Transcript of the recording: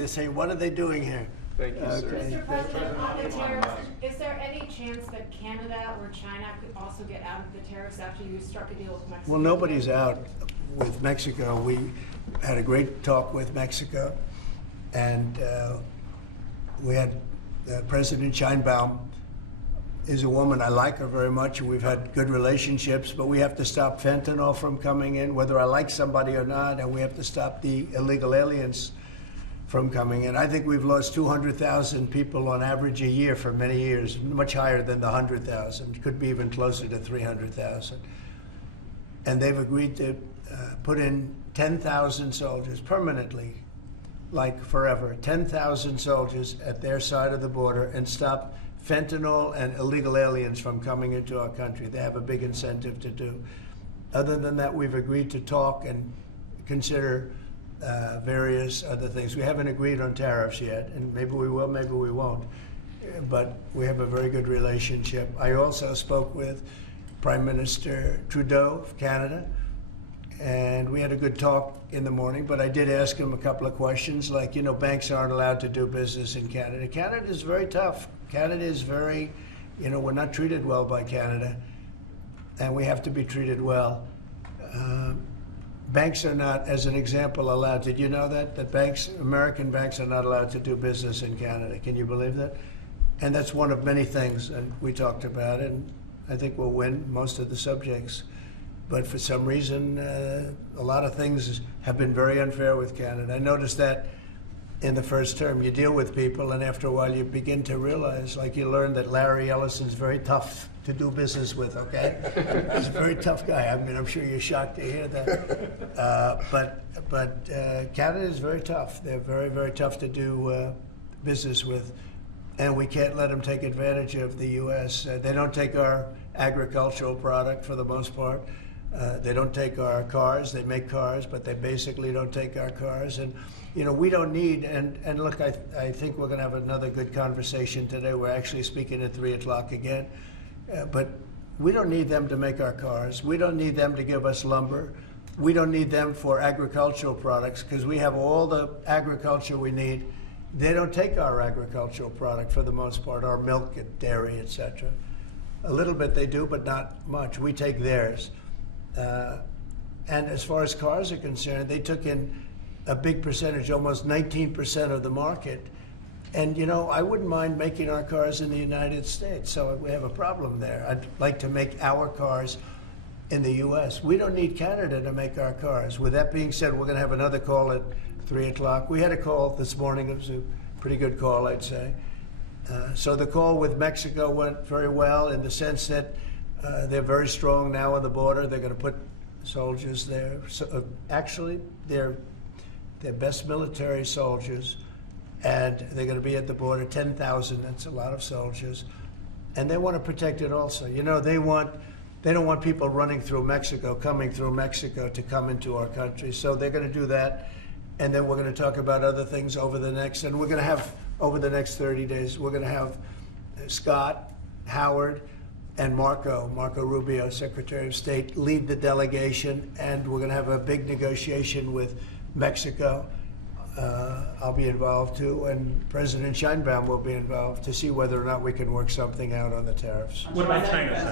They say, what are they doing here? Thank you, sir. Mr. President, on the tariffs, is there any chance that Canada or China could also get out of the tariffs after you struck a deal with Mexico? Well, nobody's out with Mexico. We had a great talk with Mexico, and we had President Sheinbaum is a woman. I like her very much. We've had good relationships, but we have to stop fentanyl from coming in, whether I like somebody or not, and we have to stop the illegal aliens from coming in. I think we've lost 200,000 people on average a year for many years, much higher than the 100,000. Could be even closer to 300,000. And they've agreed to put in 10,000 soldiers permanently, like forever, 10,000 soldiers at their side of the border and stop fentanyl and illegal aliens from coming into our country. They have a big incentive to do. Other than that, we've agreed to talk and consider various other things. We haven't agreed on tariffs yet, and maybe we will, maybe we won't. But we have a very good relationship. I also spoke with Prime Minister Trudeau of Canada, and we had a good talk in the morning, but I did ask him a couple of questions, like, you know, banks aren't allowed to do business in Canada. Canada is very tough. Canada is very, you know, we're not treated well by Canada, and we have to be treated well. Banks are not, as an example, allowed. Did you know that banks, American banks, are not allowed to do business in Canada? Can you believe that? And that's one of many things, and we talked about it, and I think we'll win most of the subjects. But for some reason, a lot of things have been very unfair with Canada. I noticed that in the first term. You deal with people, and after a while you begin to realize, like you learn that Larry Ellison's very tough to do business with, okay? He's a very tough guy. I mean, I'm sure you're shocked to hear that. But Canada is very tough. They're very, very tough to do business with, and we can't let them take advantage of the U.S. They don't take our agricultural product for the most part. They don't take our cars. They make cars, but they basically don't take our cars. And you know, we don't need, and look, I think we're going to have another good conversation today. We're actually speaking at 3 o'clock again. But we don't need them to make our cars. We don't need them to give us lumber. We don't need them for agricultural products because we have all the agriculture we need. They don't take our agricultural product for the most part, our milk and dairy, etc. A little bit they do, but not much. We take theirs. And as far as cars are concerned, they took in a big percentage, almost 19% of the market. And, you know, I wouldn't mind making our cars in the United States, so we have a problem there. I'd like to make our cars in the U.S. We don't need Canada to make our cars. With that being said, we're going to have another call at 3 o'clock. We had a call this morning. It was a pretty good call, I'd say. So the call with Mexico went very well in the sense that they're very strong now on the border. They're going to put soldiers there. So, actually, they're best military soldiers, and they're going to be at the border, 10,000. That's a lot of soldiers, and they want to protect it also. You know, they don't want people running through Mexico, coming through Mexico to come into our country. So they're going to do that, and then we're going to talk about other things over the next, and we're going to have over the next 30 days. We're going to have Scott, Howard, and Marco Rubio, Secretary of State, lead the delegation, and we're going to have a big negotiation with Mexico. I'll be involved too, and President Sheinbaum will be involved to see whether or not we can work something out on the tariffs. What about China, sir?